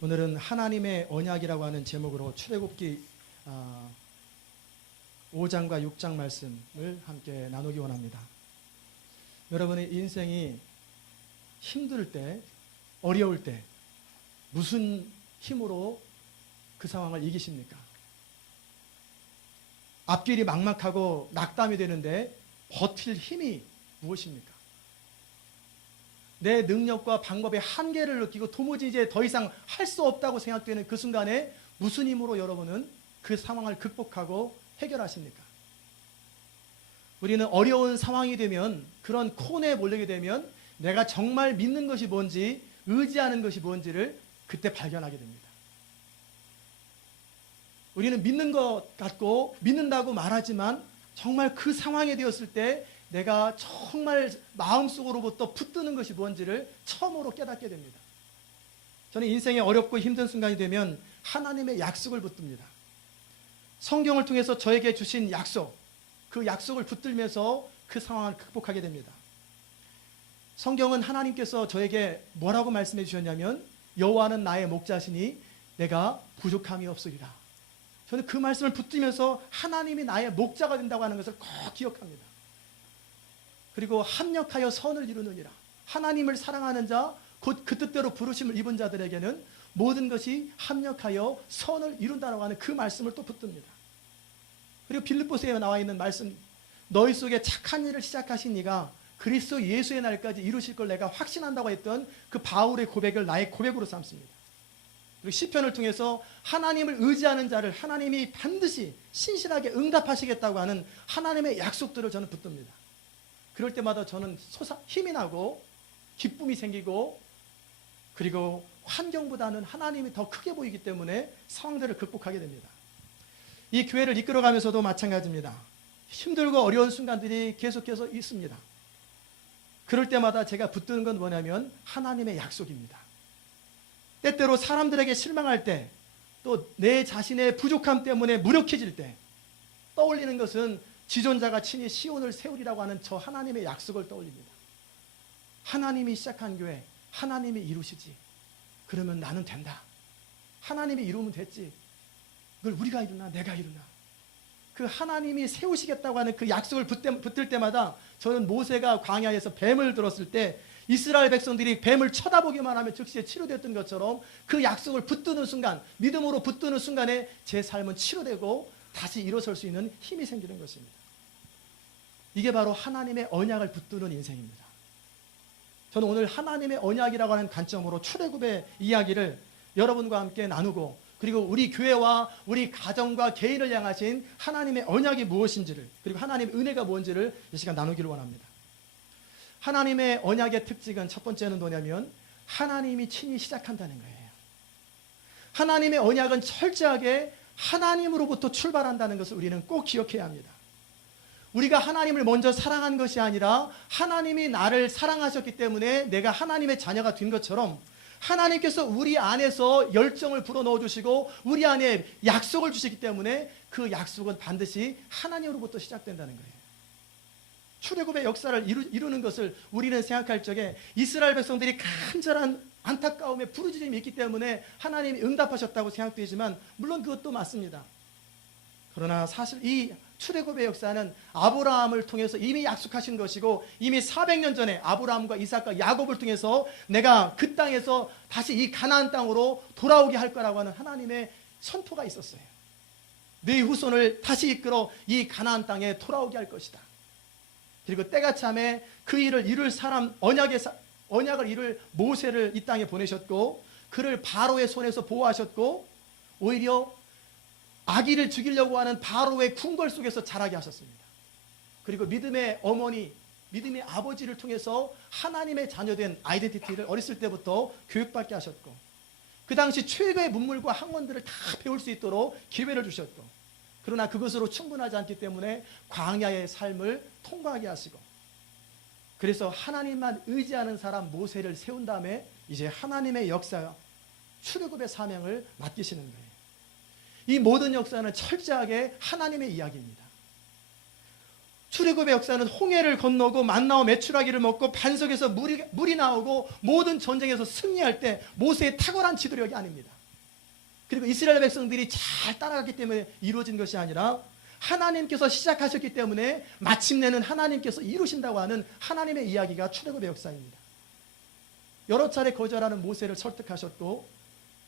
오늘은 하나님의 언약이라고 하는 제목으로 출애굽기 5장과 6장 말씀을 함께 나누기 원합니다. 여러분의 인생이 힘들 때, 어려울 때 무슨 힘으로 그 상황을 이기십니까? 앞길이 막막하고 낙담이 되는데 버틸 힘이 무엇입니까? 내 능력과 방법의 한계를 느끼고 도무지 이제 더 이상 할 수 없다고 생각되는 그 순간에 무슨 힘으로 여러분은 그 상황을 극복하고 해결하십니까? 우리는 어려운 상황이 되면, 그런 코너에 몰리게 되면 내가 정말 믿는 것이 뭔지, 의지하는 것이 뭔지를 그때 발견하게 됩니다. 우리는 믿는 것 같고 믿는다고 말하지만 정말 그 상황에 되었을 때 내가 정말 마음속으로부터 붙드는 것이 뭔지를 처음으로 깨닫게 됩니다. 저는 인생에 어렵고 힘든 순간이 되면 하나님의 약속을 붙듭니다. 성경을 통해서 저에게 주신 약속, 그 약속을 붙들면서 그 상황을 극복하게 됩니다. 성경은 하나님께서 저에게 뭐라고 말씀해 주셨냐면, 여호와는 나의 목자시니 내가 부족함이 없으리라. 저는 그 말씀을 붙들면서 하나님이 나의 목자가 된다고 하는 것을 꼭 기억합니다. 그리고 합력하여 선을 이루느니라. 하나님을 사랑하는 자, 곧 그 뜻대로 부르심을 입은 자들에게는 모든 것이 합력하여 선을 이룬다라고 하는 그 말씀을 또 붙듭니다. 그리고 빌립보서에 나와 있는 말씀, 너희 속에 착한 일을 시작하신 이가 그리스도 예수의 날까지 이루실 걸 내가 확신한다고 했던 그 바울의 고백을 나의 고백으로 삼습니다. 그리고 시편을 통해서 하나님을 의지하는 자를 하나님이 반드시 신실하게 응답하시겠다고 하는 하나님의 약속들을 저는 붙듭니다. 그럴 때마다 저는 힘이 나고 기쁨이 생기고, 그리고 환경보다는 하나님이 더 크게 보이기 때문에 상황들을 극복하게 됩니다. 이 교회를 이끌어가면서도 마찬가지입니다. 힘들고 어려운 순간들이 계속해서 있습니다. 그럴 때마다 제가 붙드는 건 뭐냐면 하나님의 약속입니다. 때때로 사람들에게 실망할 때, 또 내 자신의 부족함 때문에 무력해질 때 떠올리는 것은 지존자가 친히 시온을 세우리라고 하는 저 하나님의 약속을 떠올립니다. 하나님이 시작한 교회, 하나님이 이루시지. 그러면 나는 된다. 하나님이 이루면 됐지. 그걸 우리가 이루나 내가 이루나. 그 하나님이 세우시겠다고 하는 그 약속을 붙들 때마다 저는 모세가 광야에서 뱀을 들었을 때 이스라엘 백성들이 뱀을 쳐다보기만 하면 즉시 치료됐던 것처럼 그 약속을 붙드는 순간, 믿음으로 붙드는 순간에 제 삶은 치료되고 다시 일어설 수 있는 힘이 생기는 것입니다. 이게 바로 하나님의 언약을 붙드는 인생입니다. 저는 오늘 하나님의 언약이라고 하는 관점으로 출애굽의 이야기를 여러분과 함께 나누고, 그리고 우리 교회와 우리 가정과 개인을 향하신 하나님의 언약이 무엇인지를, 그리고 하나님의 은혜가 뭔지를 이 시간 나누기를 원합니다. 하나님의 언약의 특징은 첫 번째는 뭐냐면 하나님이 친히 시작한다는 거예요. 하나님의 언약은 철저하게 하나님으로부터 출발한다는 것을 우리는 꼭 기억해야 합니다. 우리가 하나님을 먼저 사랑한 것이 아니라 하나님이 나를 사랑하셨기 때문에 내가 하나님의 자녀가 된 것처럼, 하나님께서 우리 안에서 열정을 불어넣어 주시고 우리 안에 약속을 주시기 때문에 그 약속은 반드시 하나님으로부터 시작된다는 거예요. 출애굽의 역사를 이루는 것을 우리는 생각할 적에 이스라엘 백성들이 간절한 안타까움에 부르짖음이 있기 때문에 하나님이 응답하셨다고 생각되지만, 물론 그것도 맞습니다. 그러나 사실 이 출애굽의 역사는 아브라함을 통해서 이미 약속하신 것이고, 이미 400년 전에 아브라함과 이삭과 야곱을 통해서 내가 그 땅에서 다시 이 가나안 땅으로 돌아오게 할 거라고 하는 하나님의 선포가 있었어요. 네 후손을 다시 이끌어 이 가나안 땅에 돌아오게 할 것이다. 그리고 때가 참에 그 일을 이룰 사람, 언약을 이룰 모세를 이 땅에 보내셨고, 그를 바로의 손에서 보호하셨고, 오히려 아기를 죽이려고 하는 바로의 궁궐 속에서 자라게 하셨습니다. 그리고 믿음의 어머니, 믿음의 아버지를 통해서 하나님의 자녀된 아이덴티티를 어렸을 때부터 교육받게 하셨고, 그 당시 최고의 문물과 학問들을 다 배울 수 있도록 기회를 주셨고, 그러나 그것으로 충분하지 않기 때문에 광야의 삶을 통과하게 하시고, 그래서 하나님만 의지하는 사람 모세를 세운 다음에 이제 하나님의 역사, 출애굽의 사명을 맡기시는 거예요. 이 모든 역사는 철저하게 하나님의 이야기입니다. 출애굽의 역사는 홍해를 건너고 만나와 메추라기를 먹고 반석에서 물이 나오고 모든 전쟁에서 승리할 때 모세의 탁월한 지도력이 아닙니다. 그리고 이스라엘 백성들이 잘 따라갔기 때문에 이루어진 것이 아니라 하나님께서 시작하셨기 때문에 마침내는 하나님께서 이루신다고 하는 하나님의 이야기가 출애굽의 역사입니다. 여러 차례 거절하는 모세를 설득하셨고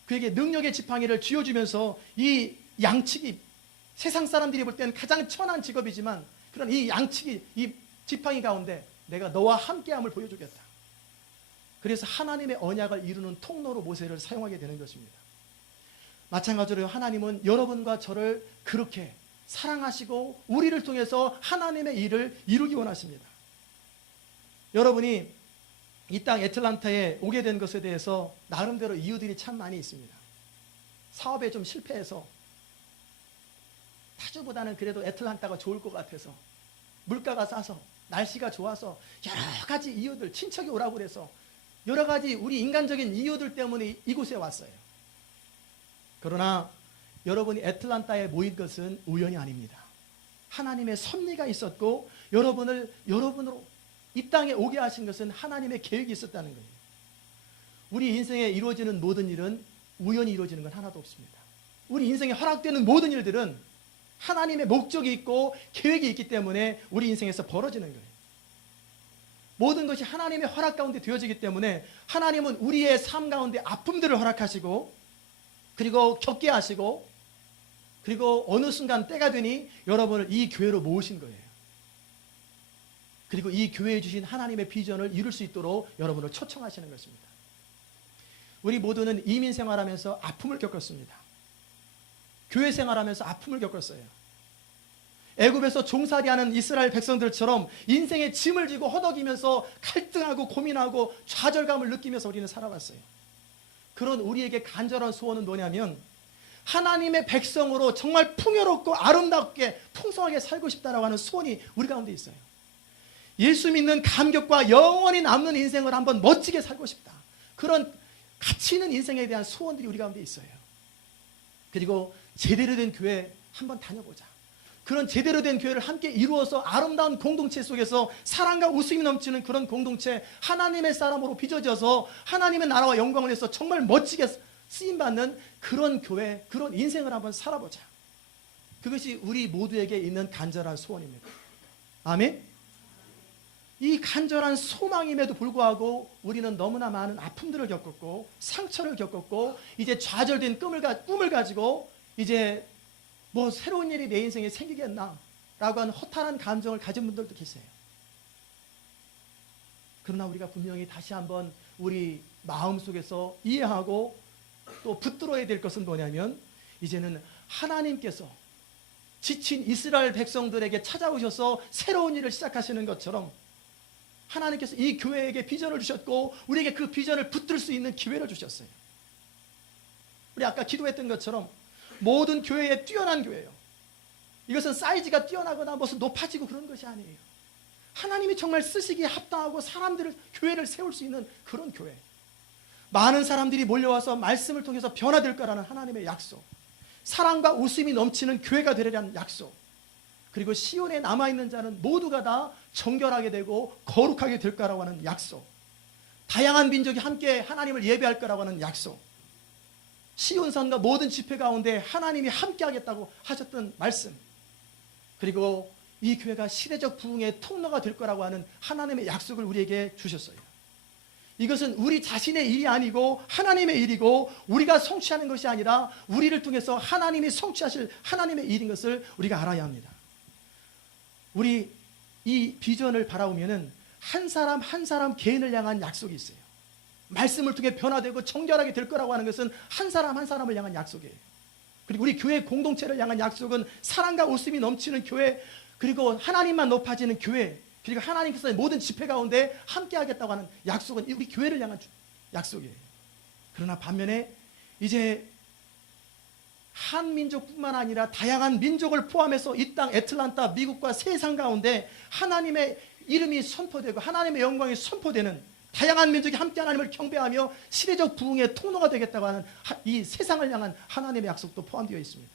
그에게 능력의 지팡이를 쥐어주면서 이 양치기, 세상 사람들이 볼 때는 가장 천한 직업이지만 그런 이 양치기, 이 지팡이 가운데 내가 너와 함께함을 보여주겠다. 그래서 하나님의 언약을 이루는 통로로 모세를 사용하게 되는 것입니다. 마찬가지로 하나님은 여러분과 저를 그렇게 사랑하시고 우리를 통해서 하나님의 일을 이루기 원하십니다. 여러분이 이 땅 애틀란타에 오게 된 것에 대해서 나름대로 이유들이 참 많이 있습니다. 사업에 좀 실패해서 타주보다는 그래도 애틀란타가 좋을 것 같아서, 물가가 싸서, 날씨가 좋아서, 여러 가지 이유들, 친척이 오라고 그래서 여러 가지 우리 인간적인 이유들 때문에 이곳에 왔어요. 그러나 여러분이 애틀란타에 모인 것은 우연이 아닙니다. 하나님의 섭리가 있었고 여러분으로 이 땅에 오게 하신 것은 하나님의 계획이 있었다는 거예요. 우리 인생에 이루어지는 모든 일은 우연히 이루어지는 건 하나도 없습니다. 우리 인생에 허락되는 모든 일들은 하나님의 목적이 있고 계획이 있기 때문에 우리 인생에서 벌어지는 거예요. 모든 것이 하나님의 허락 가운데 되어지기 때문에 하나님은 우리의 삶 가운데 아픔들을 허락하시고 그리고 겪게 하시고 그리고 어느 순간 때가 되니 여러분을 이 교회로 모으신 거예요. 그리고 이 교회에 주신 하나님의 비전을 이룰 수 있도록 여러분을 초청하시는 것입니다. 우리 모두는 이민 생활하면서 아픔을 겪었습니다. 교회 생활하면서 아픔을 겪었어요. 애굽에서 종살이하는 이스라엘 백성들처럼 인생의 짐을 지고 허덕이면서 갈등하고 고민하고 좌절감을 느끼면서 우리는 살아왔어요. 그런 우리에게 간절한 소원은 뭐냐면 하나님의 백성으로 정말 풍요롭고 아름답게 풍성하게 살고 싶다라고 하는 소원이 우리 가운데 있어요. 예수 믿는 감격과 영원히 남는 인생을 한번 멋지게 살고 싶다. 그런 가치 있는 인생에 대한 소원들이 우리 가운데 있어요. 그리고 제대로 된 교회 한번 다녀보자. 그런 제대로 된 교회를 함께 이루어서 아름다운 공동체 속에서 사랑과 웃음이 넘치는 그런 공동체, 하나님의 사람으로 빚어져서 하나님의 나라와 영광을 위해서 정말 멋지게 쓰임받는 그런 교회, 그런 인생을 한번 살아보자. 그것이 우리 모두에게 있는 간절한 소원입니다. 아멘? 이 간절한 소망임에도 불구하고 우리는 너무나 많은 아픔들을 겪었고 상처를 겪었고 이제 좌절된 꿈을 가지고 이제 뭐 새로운 일이 내 인생에 생기겠나 라고 하는 허탈한 감정을 가진 분들도 계세요. 그러나 우리가 분명히 다시 한번 우리 마음속에서 이해하고 또 붙들어야 될 것은 뭐냐면 이제는 하나님께서 지친 이스라엘 백성들에게 찾아오셔서 새로운 일을 시작하시는 것처럼 하나님께서 이 교회에게 비전을 주셨고 우리에게 그 비전을 붙들 수 있는 기회를 주셨어요. 우리 아까 기도했던 것처럼 모든 교회에 뛰어난 교회예요. 이것은 사이즈가 뛰어나거나 무슨 높아지고 그런 것이 아니에요. 하나님이 정말 쓰시기에 합당하고 사람들을 교회를 세울 수 있는 그런 교회. 많은 사람들이 몰려와서 말씀을 통해서 변화될 거라는 하나님의 약속. 사랑과 웃음이 넘치는 교회가 되리라는 약속. 그리고 시온에 남아있는 자는 모두가 다 정결하게 되고 거룩하게 될 거라고 하는 약속. 다양한 민족이 함께 하나님을 예배할 거라고 하는 약속. 시온산과 모든 집회 가운데 하나님이 함께 하겠다고 하셨던 말씀. 그리고 이 교회가 시대적 부흥의 통로가 될 거라고 하는 하나님의 약속을 우리에게 주셨어요. 이것은 우리 자신의 일이 아니고 하나님의 일이고 우리가 성취하는 것이 아니라 우리를 통해서 하나님이 성취하실 하나님의 일인 것을 우리가 알아야 합니다. 우리 이 비전을 바라보면은 한 사람 한 사람 개인을 향한 약속이 있어요. 말씀을 통해 변화되고 정결하게 될 거라고 하는 것은 한 사람 한 사람을 향한 약속이에요. 그리고 우리 교회 공동체를 향한 약속은 사랑과 웃음이 넘치는 교회, 그리고 하나님만 높아지는 교회, 그리고 하나님께서 모든 집회 가운데 함께 하겠다고 하는 약속은 우리 교회를 향한 약속이에요. 그러나 반면에 이제 한 민족뿐만 아니라 다양한 민족을 포함해서 이 땅 애틀란타, 미국과 세상 가운데 하나님의 이름이 선포되고 하나님의 영광이 선포되는 다양한 민족이 함께 하나님을 경배하며 시대적 부흥의 통로가 되겠다고 하는 이 세상을 향한 하나님의 약속도 포함되어 있습니다.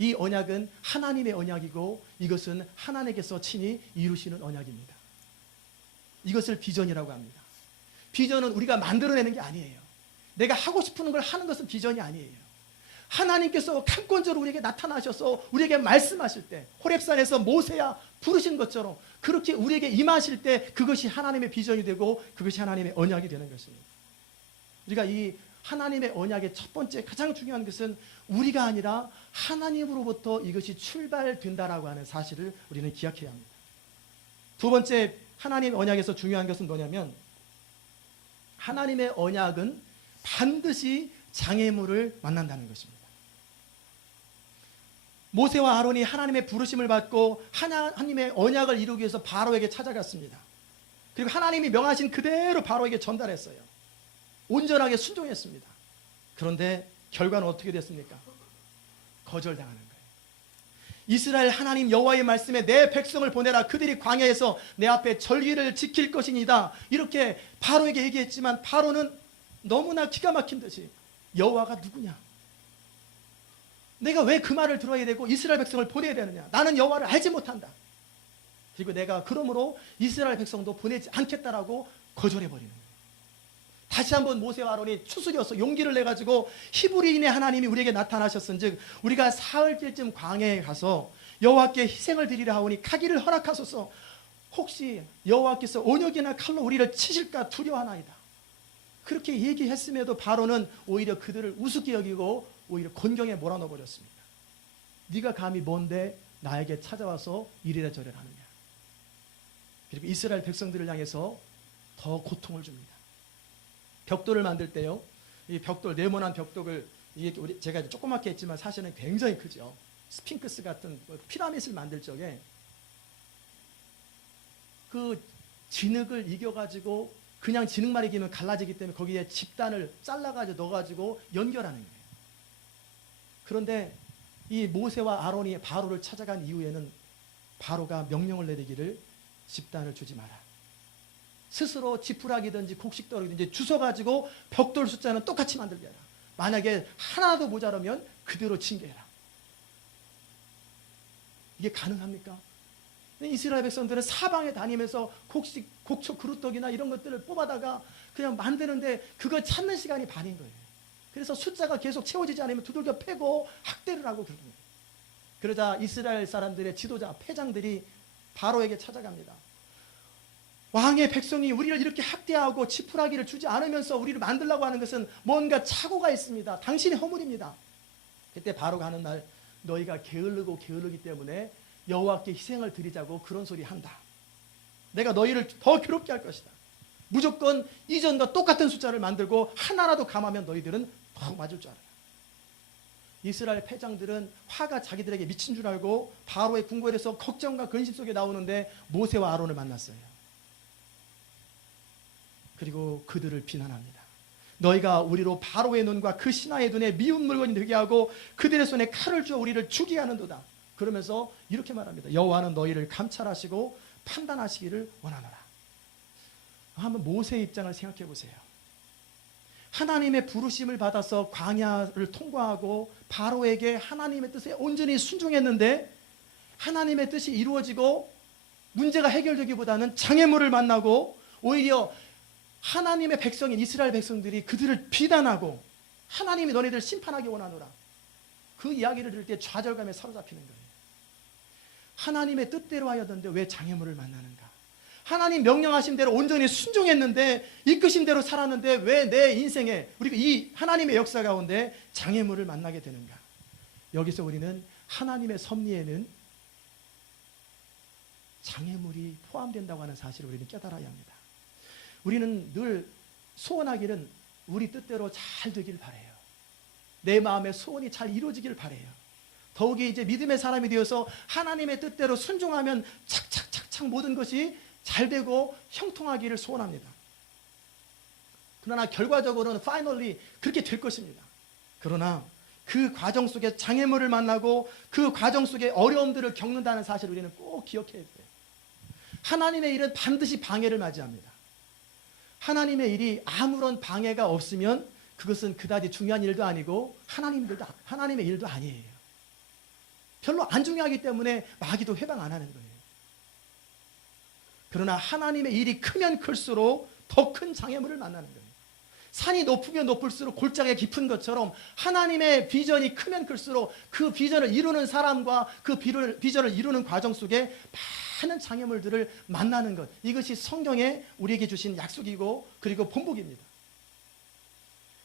이 언약은 하나님의 언약이고 이것은 하나님께서 친히 이루시는 언약입니다. 이것을 비전이라고 합니다. 비전은 우리가 만들어내는 게 아니에요. 내가 하고 싶은 걸 하는 것은 비전이 아니에요. 하나님께서 강권적으로 우리에게 나타나셔서 우리에게 말씀하실 때, 호렙산에서 모세야 부르신 것처럼 그렇게 우리에게 임하실 때 그것이 하나님의 비전이 되고 그것이 하나님의 언약이 되는 것입니다. 우리가 이 하나님의 언약의 첫 번째 가장 중요한 것은 우리가 아니라 하나님으로부터 이것이 출발된다라고 하는 사실을 우리는 기억해야 합니다. 두 번째 하나님의 언약에서 중요한 것은 뭐냐면, 하나님의 언약은 반드시 장애물을 만난다는 것입니다. 모세와 아론이 하나님의 부르심을 받고 하나님의 언약을 이루기 위해서 바로에게 찾아갔습니다. 그리고 하나님이 명하신 그대로 바로에게 전달했어요. 온전하게 순종했습니다. 그런데 결과는 어떻게 됐습니까? 거절당하는 거예요. 이스라엘 하나님 여호와의 말씀에 내 백성을 보내라. 그들이 광야에서 내 앞에 절기를 지킬 것이니다. 이렇게 바로에게 얘기했지만 바로는 너무나 기가 막힌 듯이 여호와가 누구냐? 내가 왜 그 말을 들어야 되고 이스라엘 백성을 보내야 되느냐? 나는 여호와를 알지 못한다. 그리고 내가 그러므로 이스라엘 백성도 보내지 않겠다라고 거절해버리는 거예요. 다시 한번 모세와 아론이 추스려서 용기를 내가지고 히브리인의 하나님이 우리에게 나타나셨은즉 우리가 사흘길쯤 광야에 가서 여호와께 희생을 드리려 하오니 가기를 허락하소서. 혹시 여호와께서 온역이나 칼로 우리를 치실까 두려워하나이다. 그렇게 얘기했음에도 바로는 오히려 그들을 우습게 여기고 오히려 곤경에 몰아넣어 버렸습니다. 네가 감히 뭔데 나에게 찾아와서 이래라 저래라 하느냐. 그리고 이스라엘 백성들을 향해서 더 고통을 줍니다. 벽돌을 만들 때요, 이 벽돌, 네모난 벽돌을 제가 조그맣게 했지만 사실은 굉장히 크죠. 스핑크스 같은 피라밋을 만들 적에 그 진흙을 이겨가지고 그냥 진흙만 이기면 갈라지기 때문에 거기에 집단을 잘라가지고 넣어가지고 연결하는 거예요. 그런데 이 모세와 아론이 바로를 찾아간 이후에는 바로가 명령을 내리기를 집단을 주지 마라. 스스로 지푸라기든지 곡식더러기든지 주워가지고 벽돌 숫자는 똑같이 만들게 해라. 만약에 하나도 모자라면 그대로 징계해라. 이게 가능합니까? 이스라엘 백성들은 사방에 다니면서 곡초 그루떡이나 이런 것들을 뽑아다가 그냥 만드는데 그걸 찾는 시간이 반인 거예요. 그래서 숫자가 계속 채워지지 않으면 두들겨 패고 학대를 하고 그러는 거예요. 그러자 이스라엘 사람들의 지도자, 패장들이 바로에게 찾아갑니다. 왕의 백성이 우리를 이렇게 학대하고 지푸라기를 주지 않으면서 우리를 만들려고 하는 것은 뭔가 착오가 있습니다. 당신의 허물입니다. 그때 바로가 하는 날, 너희가 게으르기 때문에 여호와께 희생을 드리자고 그런 소리 한다. 내가 너희를 더 괴롭게 할 것이다. 무조건 이전과 똑같은 숫자를 만들고 하나라도 감하면 너희들은 더 맞을 줄 알아라. 이스라엘 패장들은 화가 자기들에게 미친 줄 알고 바로의 궁궐에서 걱정과 근심 속에 나오는데 모세와 아론을 만났어요. 그리고 그들을 비난합니다. 너희가 우리로 바로의 눈과 그 신하의 눈에 미운 물건이 되게 하고 그들의 손에 칼을 주어 우리를 죽이게 하는도다. 그러면서 이렇게 말합니다. 여호와는 너희를 감찰하시고 판단하시기를 원하노라. 한번 모세의 입장을 생각해 보세요. 하나님의 부르심을 받아서 광야를 통과하고 바로에게 하나님의 뜻에 온전히 순종했는데 하나님의 뜻이 이루어지고 문제가 해결되기보다는 장애물을 만나고 오히려 하나님의 백성인 이스라엘 백성들이 그들을 비난하고 하나님이 너희들 심판하기 원하노라. 그 이야기를 들을 때 좌절감에 사로잡히는 거예요. 하나님의 뜻대로 하였는데 왜 장애물을 만나는가? 하나님 명령하신 대로 온전히 순종했는데 이끄신 대로 살았는데 왜 내 인생에 우리가 이 하나님의 역사 가운데 장애물을 만나게 되는가? 여기서 우리는 하나님의 섭리에는 장애물이 포함된다고 하는 사실을 우리는 깨달아야 합니다. 우리는 늘 소원하기는 우리 뜻대로 잘 되길 바라요. 내 마음의 소원이 잘 이루어지길 바라요. 더욱이 이제 믿음의 사람이 되어서 하나님의 뜻대로 순종하면 착착착착 모든 것이 잘 되고 형통하기를 소원합니다. 그러나 결과적으로는 파이널리 그렇게 될 것입니다. 그러나 그 과정 속에 장애물을 만나고 그 과정 속에 어려움들을 겪는다는 사실을 우리는 꼭 기억해야 돼요. 하나님의 일은 반드시 방해를 맞이합니다. 하나님의 일이 아무런 방해가 없으면 그것은 그다지 중요한 일도 아니고 하나님의 일도 아니에요. 별로 안 중요하기 때문에 마귀도 해방 안 하는 거예요. 그러나 하나님의 일이 크면 클수록 더 큰 장애물을 만나는 거예요. 산이 높으면 높을수록 골짜기가 깊은 것처럼 하나님의 비전이 크면 클수록 그 비전을 이루는 사람과 그 비전을 이루는 과정 속에 많은 장애물들을 만나는 것, 이것이 성경에 우리에게 주신 약속이고 그리고 본보기입니다.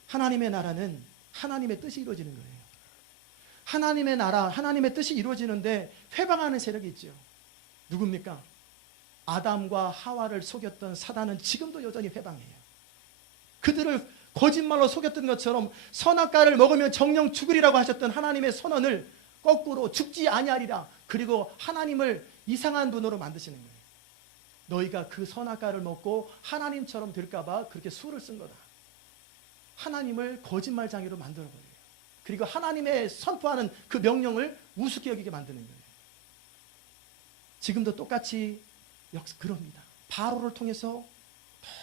하나님의 나라는 하나님의 뜻이 이루어지는 거예요. 하나님의 나라, 하나님의 뜻이 이루어지는데 회방하는 세력이 있죠. 누굽니까? 아담과 하와를 속였던 사단은 지금도 여전히 회방해요. 그들을 거짓말로 속였던 것처럼 선악과를 먹으면 정령 죽으리라고 하셨던 하나님의 선언을 거꾸로 죽지 아니하리라, 그리고 하나님을 이상한 분으로 만드시는 거예요. 너희가 그 선악과를 먹고 하나님처럼 될까 봐 그렇게 수를 쓴 거다. 하나님을 거짓말장애로 만들어버려요. 그리고 하나님의 선포하는 그 명령을 우습게 여기게 만드는 거예요. 지금도 똑같이 그럽니다. 바로를 통해서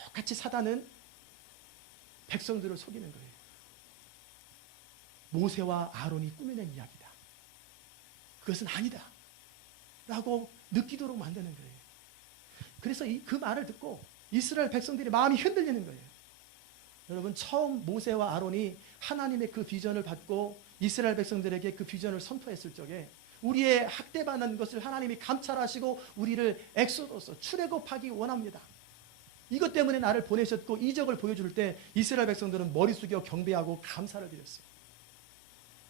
똑같이 사단은 백성들을 속이는 거예요. 모세와 아론이 꾸며낸 이야기다, 그것은 아니다 라고 느끼도록 만드는 거예요. 그래서 그 말을 듣고 이스라엘 백성들이 마음이 흔들리는 거예요. 여러분, 처음 모세와 아론이 하나님의 그 비전을 받고 이스라엘 백성들에게 그 비전을 선포했을 적에 우리의 학대받는 것을 하나님이 감찰하시고 우리를 엑소더스, 출애굽하기 원합니다, 이것 때문에 나를 보내셨고 이적을 보여줄 때 이스라엘 백성들은 머리 숙여 경배하고 감사를 드렸어요.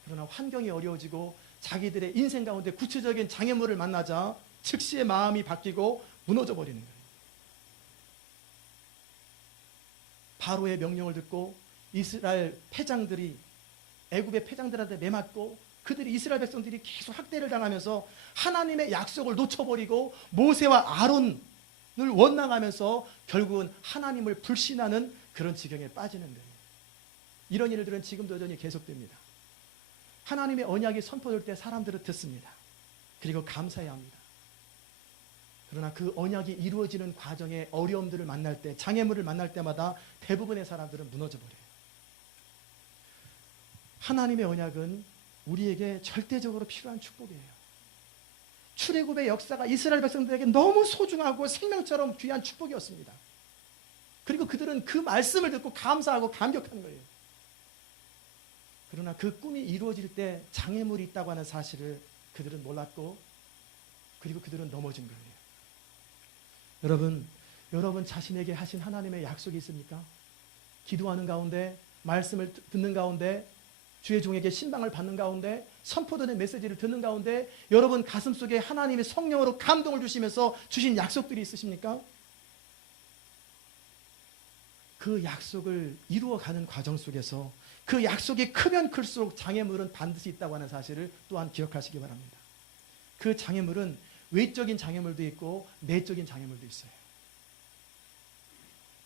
그러나 환경이 어려워지고 자기들의 인생 가운데 구체적인 장애물을 만나자 즉시의 마음이 바뀌고 무너져 버리는 거예요. 바로의 명령을 듣고 이스라엘 패장들이 애굽의 패장들한테 매맞고 그들이 이스라엘 백성들이 계속 학대를 당하면서 하나님의 약속을 놓쳐버리고 모세와 아론을 원망하면서 결국은 하나님을 불신하는 그런 지경에 빠지는 거예요. 이런 일들은 지금도 여전히 계속됩니다. 하나님의 언약이 선포될 때 사람들은 듣습니다. 그리고 감사해야 합니다. 그러나 그 언약이 이루어지는 과정에 어려움들을 만날 때, 장애물을 만날 때마다 대부분의 사람들은 무너져 버려요. 하나님의 언약은 우리에게 절대적으로 필요한 축복이에요. 출애굽의 역사가 이스라엘 백성들에게 너무 소중하고 생명처럼 귀한 축복이었습니다. 그리고 그들은 그 말씀을 듣고 감사하고 감격한 거예요. 그러나 그 꿈이 이루어질 때 장애물이 있다고 하는 사실을 그들은 몰랐고, 그리고 그들은 넘어진 거예요. 여러분 자신에게 하신 하나님의 약속이 있습니까? 기도하는 가운데, 말씀을 듣는 가운데, 주의 종에게 신방을 받는 가운데, 선포되는 메시지를 듣는 가운데 여러분 가슴속에 하나님의 성령으로 감동을 주시면서 주신 약속들이 있으십니까? 그 약속을 이루어가는 과정 속에서 그 약속이 크면 클수록 장애물은 반드시 있다고 하는 사실을 또한 기억하시기 바랍니다. 그 장애물은 외적인 장애물도 있고 내적인 장애물도 있어요.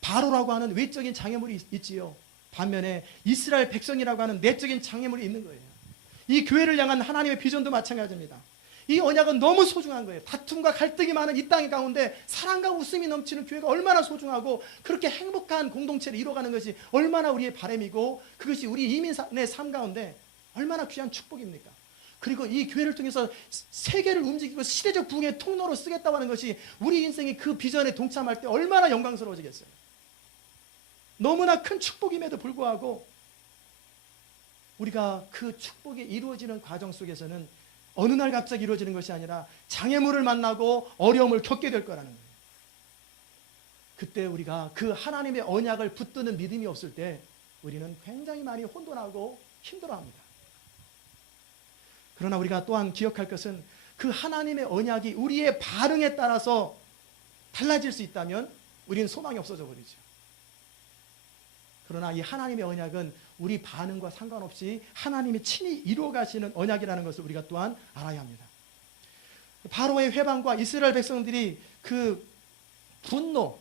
바로라고 하는 외적인 장애물이 있지요. 반면에 이스라엘 백성이라고 하는 내적인 장애물이 있는 거예요. 이 교회를 향한 하나님의 비전도 마찬가지입니다. 이 언약은 너무 소중한 거예요. 다툼과 갈등이 많은 이 땅 가운데 사랑과 웃음이 넘치는 교회가 얼마나 소중하고, 그렇게 행복한 공동체를 이뤄가는 것이 얼마나 우리의 바람이고, 그것이 우리 이민의 삶 가운데 얼마나 귀한 축복입니까? 그리고 이 교회를 통해서 세계를 움직이고 시대적 부흥의 통로로 쓰겠다고 하는 것이 우리 인생이 그 비전에 동참할 때 얼마나 영광스러워지겠어요. 너무나 큰 축복임에도 불구하고 우리가 그 축복이 이루어지는 과정 속에서는 어느 날 갑자기 이루어지는 것이 아니라 장애물을 만나고 어려움을 겪게 될 거라는 거예요. 그때 우리가 그 하나님의 언약을 붙드는 믿음이 없을 때 우리는 굉장히 많이 혼돈하고 힘들어합니다. 그러나 우리가 또한 기억할 것은 그 하나님의 언약이 우리의 반응에 따라서 달라질 수 있다면 우리는 소망이 없어져 버리죠. 그러나 이 하나님의 언약은 우리 반응과 상관없이 하나님이 친히 이루어 가시는 언약이라는 것을 우리가 또한 알아야 합니다. 바로의 회방과 이스라엘 백성들이 그 분노,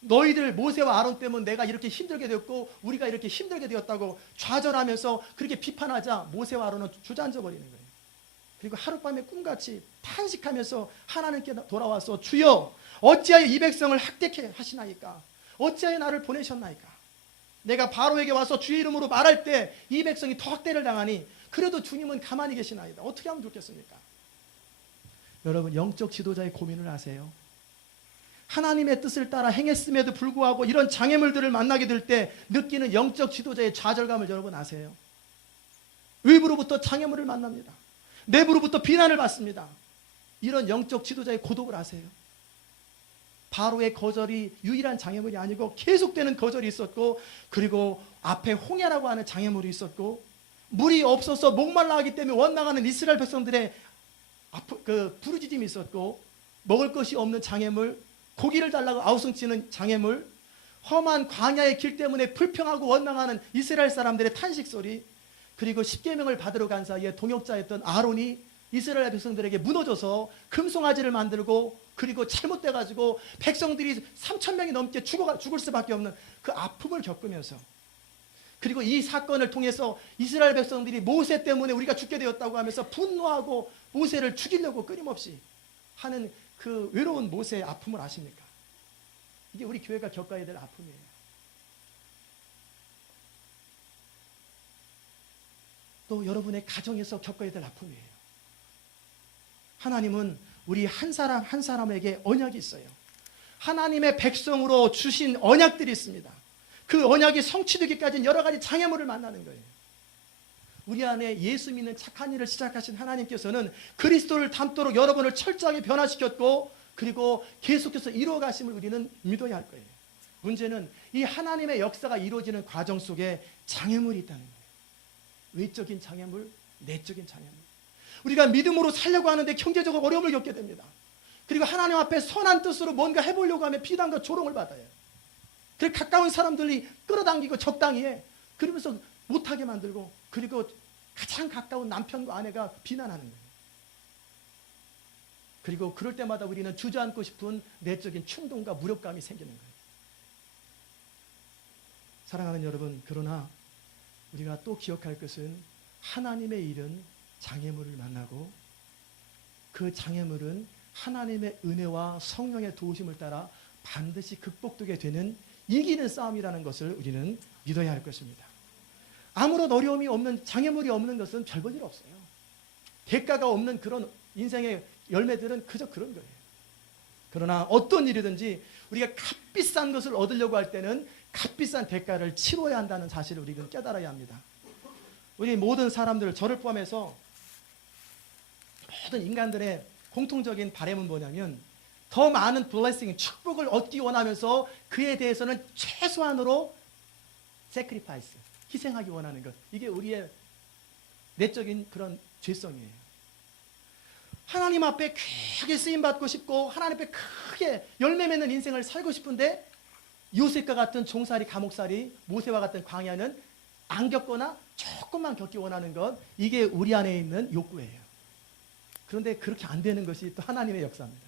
너희들 모세와 아론 때문에 내가 이렇게 힘들게 되었고 우리가 이렇게 힘들게 되었다고 좌절하면서 그렇게 비판하자 모세와 아론은 주저앉아 버리는 거예요. 그리고 하룻밤에 꿈같이 탄식하면서 하나님께 돌아와서 주여 어찌하여 이 백성을 학대케 하시나이까? 어찌하여 나를 보내셨나이까? 내가 바로에게 와서 주의 이름으로 말할 때 이 백성이 더 학대를 당하니 그래도 주님은 가만히 계시나이다. 어떻게 하면 좋겠습니까? 여러분, 영적 지도자의 고민을 아세요? 하나님의 뜻을 따라 행했음에도 불구하고 이런 장애물들을 만나게 될 때 느끼는 영적 지도자의 좌절감을 여러분 아세요? 외부로부터 장애물을 만납니다. 내부로부터 비난을 받습니다. 이런 영적 지도자의 고독을 아세요? 바로의 거절이 유일한 장애물이 아니고 계속되는 거절이 있었고, 그리고 앞에 홍해라고 하는 장애물이 있었고, 물이 없어서 목말라 하기 때문에 원망하는 이스라엘 백성들의 부르짖음이 있었고, 먹을 것이 없는 장애물, 고기를 달라고 아우성치는 장애물, 험한 광야의 길 때문에 불평하고 원망하는 이스라엘 사람들의 탄식 소리, 그리고 십계명을 받으러 간 사이에 동역자였던 아론이 이스라엘 백성들에게 무너져서 금송아지를 만들고, 그리고 잘못돼가지고 백성들이 3,000명이 넘게 죽을 수밖에 없는 그 아픔을 겪으면서, 그리고 이 사건을 통해서 이스라엘 백성들이 모세 때문에 우리가 죽게 되었다고 하면서 분노하고 모세를 죽이려고 끊임없이 하는 그 외로운 모세의 아픔을 아십니까? 이게 우리 교회가 겪어야 될 아픔이에요. 또 여러분의 가정에서 겪어야 될 아픔이에요. 하나님은 우리 한 사람 한 사람에게 언약이 있어요. 하나님의 백성으로 주신 언약들이 있습니다. 그 언약이 성취되기까지는 여러 가지 장애물을 만나는 거예요. 우리 안에 예수 믿는 착한 일을 시작하신 하나님께서는 그리스도를 닮도록 여러분을 철저하게 변화시켰고, 그리고 계속해서 이루어 가심을 우리는 믿어야 할 거예요. 문제는 이 하나님의 역사가 이루어지는 과정 속에 장애물이 있다는 거예요. 외적인 장애물, 내적인 장애물. 우리가 믿음으로 살려고 하는데 경제적으로 어려움을 겪게 됩니다. 그리고 하나님 앞에 선한 뜻으로 뭔가 해보려고 하면 비난과 조롱을 받아요. 그 가까운 사람들이 끌어당기고 적당히 해. 그러면서 못하게 만들고, 그리고 가장 가까운 남편과 아내가 비난하는 거예요. 그리고 그럴 때마다 우리는 주저앉고 싶은 내적인 충동과 무력감이 생기는 거예요. 사랑하는 여러분, 그러나 우리가 또 기억할 것은 하나님의 일은 장애물을 만나고, 그 장애물은 하나님의 은혜와 성령의 도우심을 따라 반드시 극복되게 되는 이기는 싸움이라는 것을 우리는 믿어야 할 것입니다. 아무런 어려움이 없는, 장애물이 없는 것은 별 볼 일 없어요. 대가가 없는 그런 인생의 열매들은 그저 그런 거예요. 그러나 어떤 일이든지 우리가 값비싼 것을 얻으려고 할 때는 값비싼 대가를 치러야 한다는 사실을 우리는 깨달아야 합니다. 우리 모든 사람들, 저를 포함해서 모든 인간들의 공통적인 바람은 뭐냐면, 더 많은 블레싱, 축복을 얻기 원하면서 그에 대해서는 최소한으로 sacrifice, 희생하기 원하는 것. 이게 우리의 내적인 그런 죄성이에요. 하나님 앞에 크게 쓰임받고 싶고 하나님 앞에 크게 열매 맺는 인생을 살고 싶은데, 요셉과 같은 종살이, 감옥살이, 모세와 같은 광야는 안 겪거나 조금만 겪기 원하는 것, 이게 우리 안에 있는 욕구예요. 그런데 그렇게 안 되는 것이 또 하나님의 역사입니다.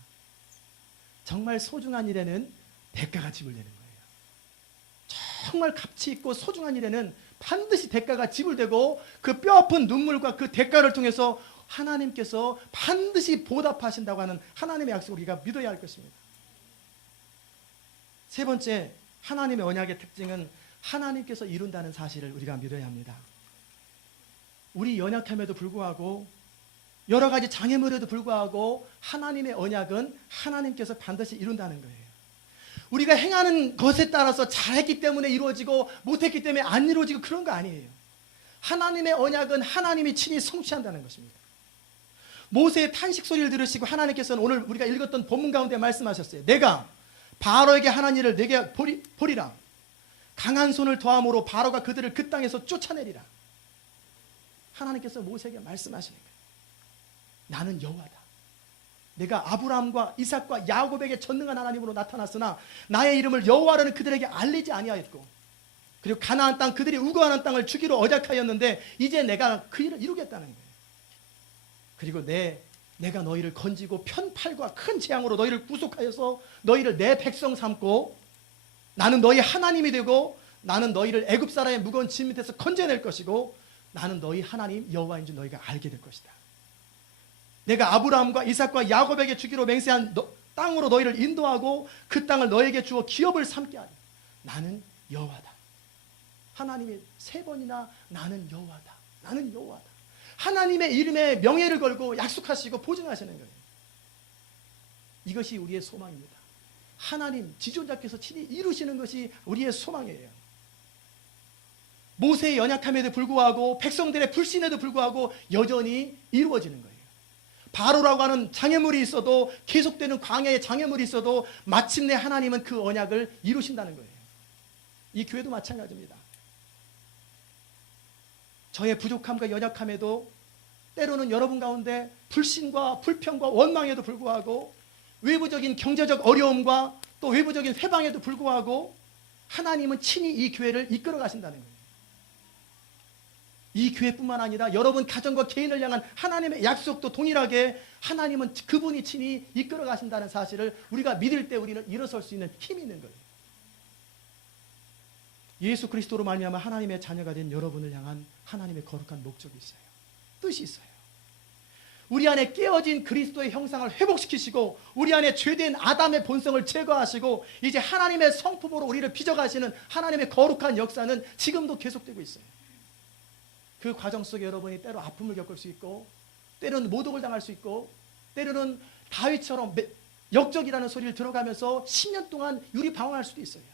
정말 소중한 일에는 대가가 지불되는 거예요. 정말 가치 있고 소중한 일에는 반드시 대가가 지불되고, 그 뼈아픈 눈물과 그 대가를 통해서 하나님께서 반드시 보답하신다고 하는 하나님의 약속을 우리가 믿어야 할 것입니다. 세 번째, 하나님의 언약의 특징은 하나님께서 이룬다는 사실을 우리가 믿어야 합니다. 우리 연약함에도 불구하고, 여러 가지 장애물에도 불구하고 하나님의 언약은 하나님께서 반드시 이룬다는 거예요. 우리가 행하는 것에 따라서 잘했기 때문에 이루어지고 못했기 때문에 안 이루어지고 그런 거 아니에요. 하나님의 언약은 하나님이 친히 성취한다는 것입니다. 모세의 탄식 소리를 들으시고 하나님께서는 오늘 우리가 읽었던 본문 가운데 말씀하셨어요. 내가 바로에게 하는 일을 내게 보리라. 강한 손을 더함으로 바로가 그들을 그 땅에서 쫓아내리라. 하나님께서 모세에게 말씀하시는 거예요. 나는 여호와다. 내가 아브라함과 이삭과 야곱에게 전능한 하나님으로 나타났으나 나의 이름을 여호와라는 그들에게 알리지 아니하였고, 그리고 가나안 땅, 그들이 우거하는 땅을 주기로 언약하였는데 이제 내가 그 일을 이루겠다는 거예요. 그리고 내가 너희를 건지고 편팔과 큰 재앙으로 너희를 구속하여서 너희를 내 백성 삼고, 나는 너희 하나님이 되고 나는 너희를 애굽 사람의 무거운 짐 밑에서 건져낼 것이고, 나는 너희 하나님 여호와인 줄 너희가 알게 될 것이다. 내가 아브라함과 이삭과 야곱에게 주기로 맹세한 땅으로 너희를 인도하고 그 땅을 너희에게 주어 기업을 삼게 하리. 나는 여호와다. 하나님이 3번이나 나는 여호와다, 나는 여호와다, 하나님의 이름에 명예를 걸고 약속하시고 보증하시는 거예요. 이것이 우리의 소망입니다. 하나님 지존자께서 친히 이루시는 것이 우리의 소망이에요. 모세의 연약함에도 불구하고 백성들의 불신에도 불구하고 여전히 이루어지는 거예요. 바로라고 하는 장애물이 있어도, 계속되는 광야의 장애물이 있어도 마침내 하나님은 그 언약을 이루신다는 거예요. 이 교회도 마찬가지입니다. 저의 부족함과 연약함에도, 때로는 여러분 가운데 불신과 불평과 원망에도 불구하고, 외부적인 경제적 어려움과 또 외부적인 회방에도 불구하고 하나님은 친히 이 교회를 이끌어 가신다는 거예요. 이 교회뿐만 아니라 여러분 가정과 개인을 향한 하나님의 약속도 동일하게 하나님은 그분이 친히 이끌어 가신다는 사실을 우리가 믿을 때 우리는 일어설 수 있는 힘이 있는 거예요. 예수 그리스도로 말미암아 하나님의 자녀가 된 여러분을 향한 하나님의 거룩한 목적이 있어요. 뜻이 있어요. 우리 안에 깨어진 그리스도의 형상을 회복시키시고, 우리 안에 죄된 아담의 본성을 제거하시고, 이제 하나님의 성품으로 우리를 빚어가시는 하나님의 거룩한 역사는 지금도 계속되고 있어요. 그 과정 속에 여러분이 때로 아픔을 겪을 수 있고, 때로는 모독을 당할 수 있고, 때로는 다윗처럼 역적이라는 소리를 들어가면서 10년 동안 유리방황할 수도 있어요.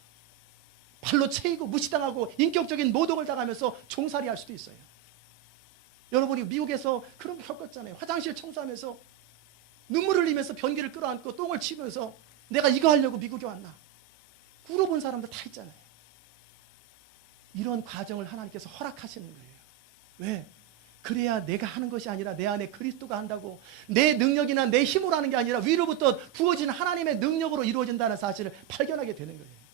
발로 채이고 무시당하고 인격적인 모독을 당하면서 종살이할 수도 있어요. 여러분이 미국에서 그런 거 겪었잖아요. 화장실 청소하면서 눈물을 흘리면서 변기를 끌어안고 똥을 치면서 내가 이거 하려고 미국에 왔나? 물어본 사람들 다 있잖아요. 이런 과정을 하나님께서 허락하시는 거예요. 왜? 그래야 내가 하는 것이 아니라 내 안에 그리스도가 한다고, 내 능력이나 내 힘으로 하는 게 아니라 위로부터 부어지는 하나님의 능력으로 이루어진다는 사실을 발견하게 되는 거예요.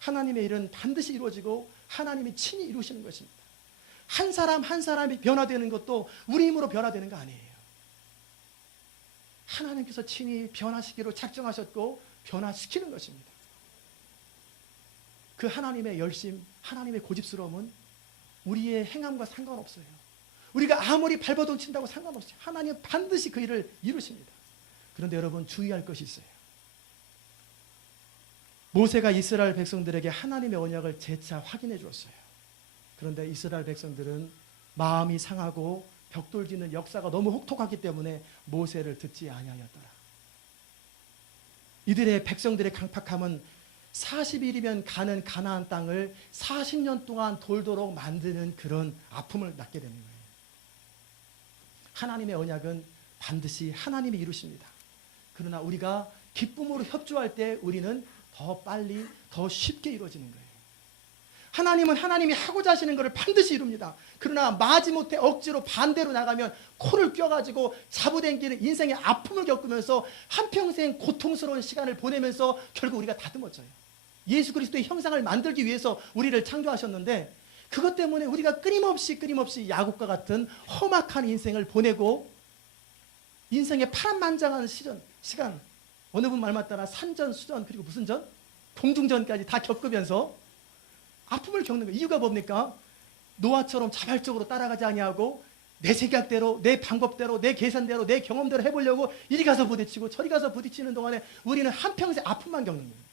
하나님의 일은 반드시 이루어지고 하나님이 친히 이루시는 것입니다. 한 사람 한 사람이 변화되는 것도 우리 힘으로 변화되는 거 아니에요. 하나님께서 친히 변화시키기로 작정하셨고 변화시키는 것입니다. 그 하나님의 열심, 하나님의 고집스러움은 우리의 행함과 상관없어요. 우리가 아무리 발버둥 친다고 상관없어요. 하나님은 반드시 그 일을 이루십니다. 그런데 여러분 주의할 것이 있어요. 모세가 이스라엘 백성들에게 하나님의 언약을 재차 확인해 주었어요. 그런데 이스라엘 백성들은 마음이 상하고 벽돌짓는 역사가 너무 혹독하기 때문에 모세를 듣지 아니하였더라. 이들의 백성들의 강팍함은 40일이면 가는 가나안 땅을 40년 동안 돌도록 만드는 그런 아픔을 낳게 되는 거예요. 하나님의 언약은 반드시 하나님이 이루십니다. 그러나 우리가 기쁨으로 협조할 때 우리는 더 빨리, 더 쉽게 이루어지는 거예요. 하나님은 하나님이 하고자 하시는 것을 반드시 이룹니다. 그러나 마지못해 억지로 반대로 나가면 코를 껴가지고 자부댕기는 인생의 아픔을 겪으면서 한평생 고통스러운 시간을 보내면서 결국 우리가 다듬어져요. 예수 그리스도의 형상을 만들기 위해서 우리를 창조하셨는데 그것 때문에 우리가 끊임없이 야곱과 같은 험악한 인생을 보내고 인생의 파란만장한 시간 어느 분 말 맞다나 산전, 수전, 그리고 무슨 전? 공중전까지 다 겪으면서 아픔을 겪는 거예요. 이유가 뭡니까? 노아처럼 자발적으로 따라가지 아니하고 내 생각대로, 내 방법대로, 내 계산대로, 내 경험대로 해보려고 이리 가서 부딪히고 저리 가서 부딪히는 동안에 우리는 한평생 아픔만 겪는 거예요.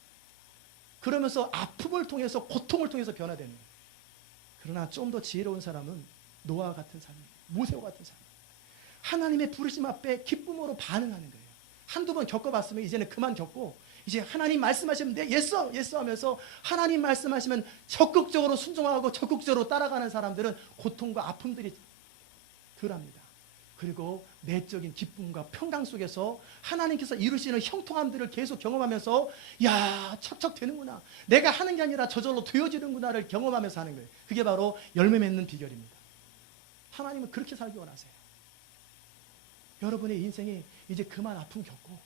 그러면서 아픔을 통해서, 고통을 통해서 변화되는 거예요. 그러나 좀 더 지혜로운 사람은 노아와 같은 삶이에요. 모세와 같은 삶이에요. 하나님의 부르심 앞에 기쁨으로 반응하는 거예요. 한두 번 겪어봤으면 이제는 그만 겪고 이제 하나님 말씀하시면 네, 예스 하면서 하나님 말씀하시면 적극적으로 순종하고 적극적으로 따라가는 사람들은 고통과 아픔들이 덜합니다. 그리고 내적인 기쁨과 평강 속에서 하나님께서 이루시는 형통함들을 계속 경험하면서 야, 척척 되는구나. 내가 하는 게 아니라 저절로 되어지는구나를 경험하면서 하는 거예요. 그게 바로 열매 맺는 비결입니다. 하나님은 그렇게 살기 원하세요. 여러분의 인생이 이제 그만 아픔 겪고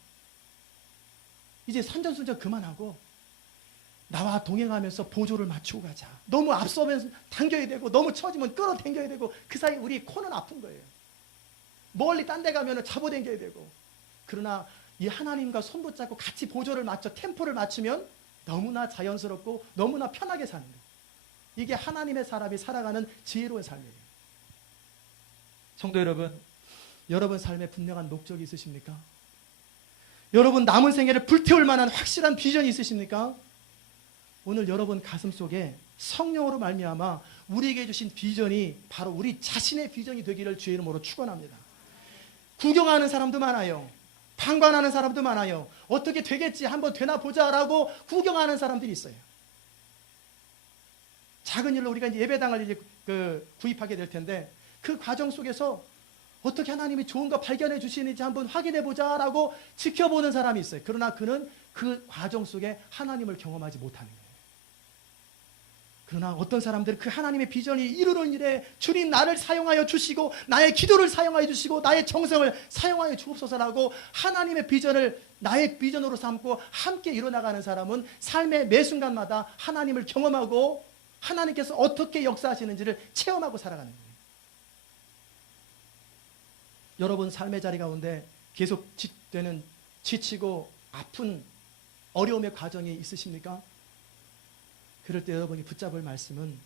이제 산전수전 그만하고 나와 동행하면서 보조를 맞추고 가자. 너무 앞서면 당겨야 되고 너무 처지면 끌어당겨야 되고 그 사이 우리 코는 아픈 거예요. 멀리 딴 데 가면 잡아당겨야 되고 그러나 이 하나님과 손 붙잡고 같이 보조를 맞춰 템포를 맞추면 너무나 자연스럽고 너무나 편하게 사는 거예요. 이게 하나님의 사람이 살아가는 지혜로운 삶이에요. 성도 여러분, 여러분 삶에 분명한 목적이 있으십니까? 여러분 남은 생애를 불태울 만한 확실한 비전이 있으십니까? 오늘 여러분 가슴 속에 성령으로 말미암아 우리에게 주신 비전이 바로 우리 자신의 비전이 되기를 주의 이름으로 축원합니다. 구경하는 사람도 많아요. 방관하는 사람도 많아요. 어떻게 되겠지, 한번 되나 보자라고 구경하는 사람들이 있어요. 작은 일로 우리가 이제 예배당을 이제 구입하게 될 텐데, 그 과정 속에서 어떻게 하나님이 좋은 거 발견해 주시는지 한번 확인해 보자라고 지켜보는 사람이 있어요. 그러나 그는 그 과정 속에 하나님을 경험하지 못하는 거예요. 그러나 어떤 사람들은 그 하나님의 비전이 이루는 일에 주님 나를 사용하여 주시고 나의 기도를 사용하여 주시고 나의 정성을 사용하여 주옵소서라고 하나님의 비전을 나의 비전으로 삼고 함께 이뤄나가는 사람은 삶의 매 순간마다 하나님을 경험하고 하나님께서 어떻게 역사하시는지를 체험하고 살아가는 거예요. 여러분 삶의 자리 가운데 계속 지치고 아픈 어려움의 과정이 있으십니까? 그럴 때 여러분이 붙잡을 말씀은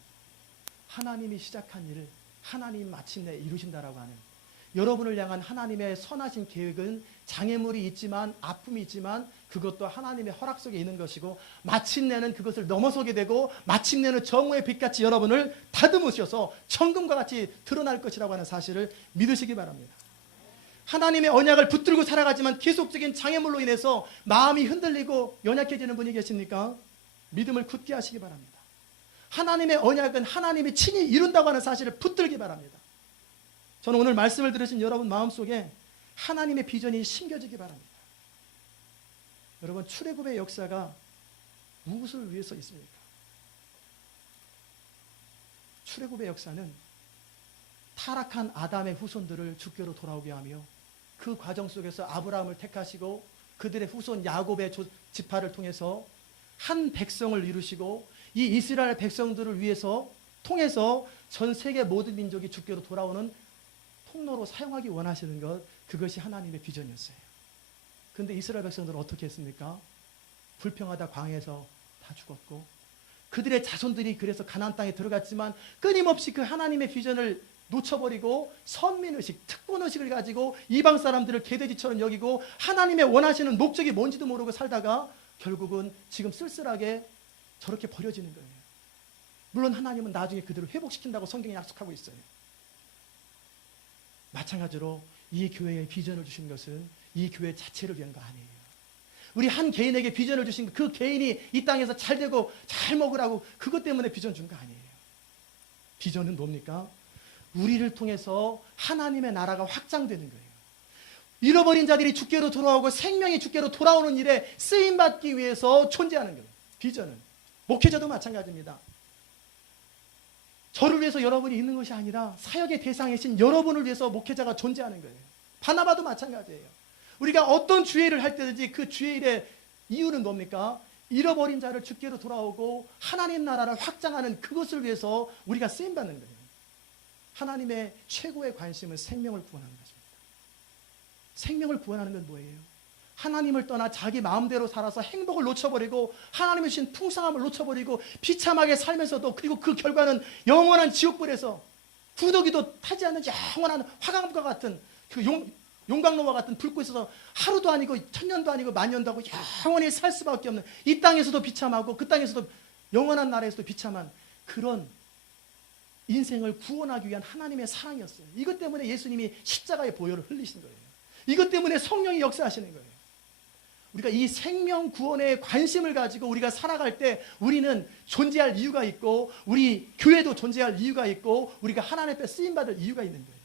하나님이 시작한 일을 하나님 마침내 이루신다라고 하는, 여러분을 향한 하나님의 선하신 계획은 장애물이 있지만 아픔이 있지만 그것도 하나님의 허락 속에 있는 것이고 마침내는 그것을 넘어서게 되고 마침내는 정오의 빛같이 여러분을 다듬으셔서 천금과 같이 드러날 것이라고 하는 사실을 믿으시기 바랍니다. 하나님의 언약을 붙들고 살아가지만 계속적인 장애물로 인해서 마음이 흔들리고 연약해지는 분이 계십니까? 믿음을 굳게 하시기 바랍니다. 하나님의 언약은 하나님이 친히 이룬다고 하는 사실을 붙들기 바랍니다. 저는 오늘 말씀을 들으신 여러분 마음속에 하나님의 비전이 심겨지기 바랍니다. 여러분 출애굽의 역사가 무엇을 위해서 있습니까? 출애굽의 역사는 타락한 아담의 후손들을 주께로 돌아오게 하며 그 과정 속에서 아브라함을 택하시고 그들의 후손 야곱의 지파를 통해서 한 백성을 이루시고 이 이스라엘 백성들을 위해서 통해서 전 세계 모든 민족이 주께로 돌아오는 통로로 사용하기 원하시는 것, 그것이 하나님의 비전이었어요. 그런데 이스라엘 백성들은 어떻게 했습니까? 불평하다 광야에서 다 죽었고 그들의 자손들이 그래서 가나안 땅에 들어갔지만 끊임없이 그 하나님의 비전을 놓쳐버리고 선민의식, 특권의식을 가지고 이방 사람들을 개돼지처럼 여기고 하나님의 원하시는 목적이 뭔지도 모르고 살다가 결국은 지금 쓸쓸하게 저렇게 버려지는 거예요. 물론 하나님은 나중에 그들을 회복시킨다고 성경에 약속하고 있어요. 마찬가지로 이 교회에 비전을 주신 것은 이 교회 자체를 위한 거 아니에요. 우리 한 개인에게 비전을 주신 그 개인이 이 땅에서 잘 되고 잘 먹으라고 그것 때문에 비전 준 거 아니에요. 비전은 뭡니까? 우리를 통해서 하나님의 나라가 확장되는 거예요. 잃어버린 자들이 주께로 돌아오고 생명이 주께로 돌아오는 일에 쓰임받기 위해서 존재하는 거예요. 비전은. 목회자도 마찬가지입니다. 저를 위해서 여러분이 있는 것이 아니라 사역의 대상이신 여러분을 위해서 목회자가 존재하는 거예요. 바나바도 마찬가지예요. 우리가 어떤 주일을 할 때든지 그 주일의 이유는 뭡니까? 잃어버린 자를 주께로 돌아오고 하나님 나라를 확장하는 그것을 위해서 우리가 쓰임받는 거예요. 하나님의 최고의 관심은 생명을 구원하는 것입니다. 생명을 구원하는 건 뭐예요? 하나님을 떠나 자기 마음대로 살아서 행복을 놓쳐버리고 하나님의 주신 풍성함을 놓쳐버리고 비참하게 살면서도, 그리고 그 결과는 영원한 지옥불에서 구더기도 타지 않는 영원한 화강암과 같은 그 용광로와 같은 불꽃에서 하루도 아니고 천년도 아니고 만년도 하고 영원히 살 수밖에 없는, 이 땅에서도 비참하고 그 땅에서도 영원한 나라에서도 비참한 그런 인생을 구원하기 위한 하나님의 사랑이었어요. 이것 때문에 예수님이 십자가의 보혈을 흘리신 거예요. 이것 때문에 성령이 역사하시는 거예요. 우리가 이 생명 구원에 관심을 가지고 우리가 살아갈 때 우리는 존재할 이유가 있고 우리 교회도 존재할 이유가 있고 우리가 하나님 앞에 쓰임받을 이유가 있는 거예요.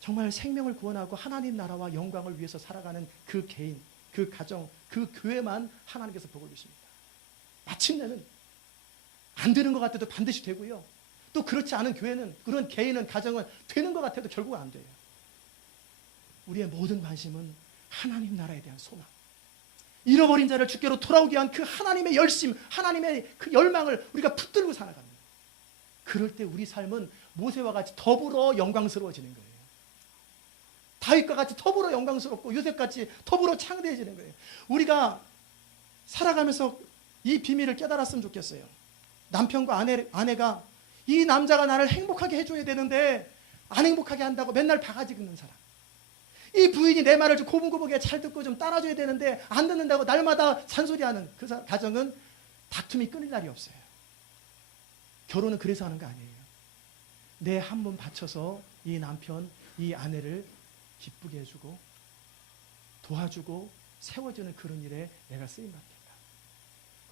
정말 생명을 구원하고 하나님 나라와 영광을 위해서 살아가는 그 개인, 그 가정, 그 교회만 하나님께서 복을 주십니다. 마침내는 안 되는 것 같아도 반드시 되고요. 또 그렇지 않은 교회는, 그런 개인은, 가정은 되는 것 같아도 결국 안 돼요. 우리의 모든 관심은 하나님 나라에 대한 소망, 잃어버린 자를 주께로 돌아오게 위한 그 하나님의 열심, 하나님의 그 열망을 우리가 붙들고 살아갑니다. 그럴 때 우리 삶은 모세와 같이 더불어 영광스러워지는 거예요. 다윗과 같이 더불어 영광스럽고 요셉같이 더불어 창대해지는 거예요. 우리가 살아가면서 이 비밀을 깨달았으면 좋겠어요. 남편과 아내가 이 남자가 나를 행복하게 해줘야 되는데 안 행복하게 한다고 맨날 바가지 긁는 사람, 이 부인이 내 말을 좀 고분고분하게 잘 듣고 좀 따라줘야 되는데 안 듣는다고 날마다 잔소리하는 그 가정은 다툼이 끊일 날이 없어요. 결혼은 그래서 하는 거 아니에요. 내 한 번 바쳐서 이 남편, 이 아내를 기쁘게 해주고 도와주고 세워주는 그런 일에 내가 쓰임받겠다.